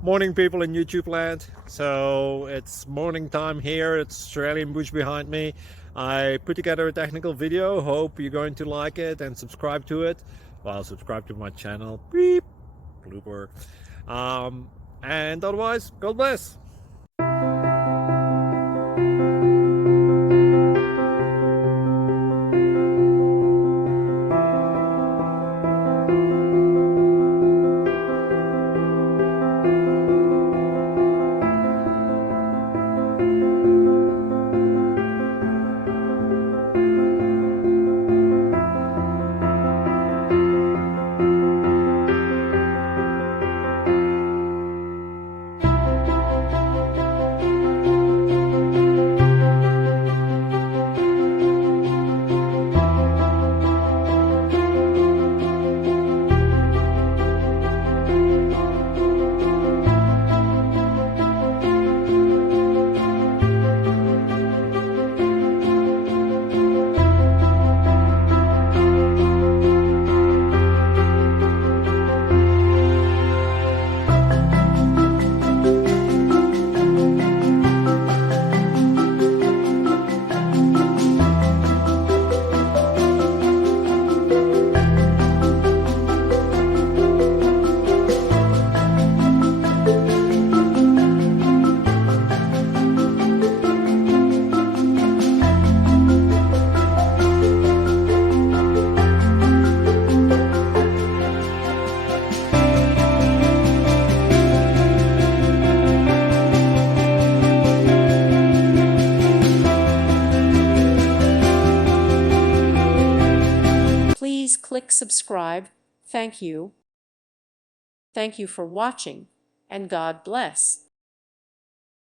Morning, people in YouTube land. So it's morning time here. It's Australian bush behind me. I put together a technical video. Hope you're going to like it and subscribe to it. Well, subscribe to my channel. Beep. Blooper. And otherwise, God bless. Please click subscribe. Thank you. Thank you for watching, and God bless.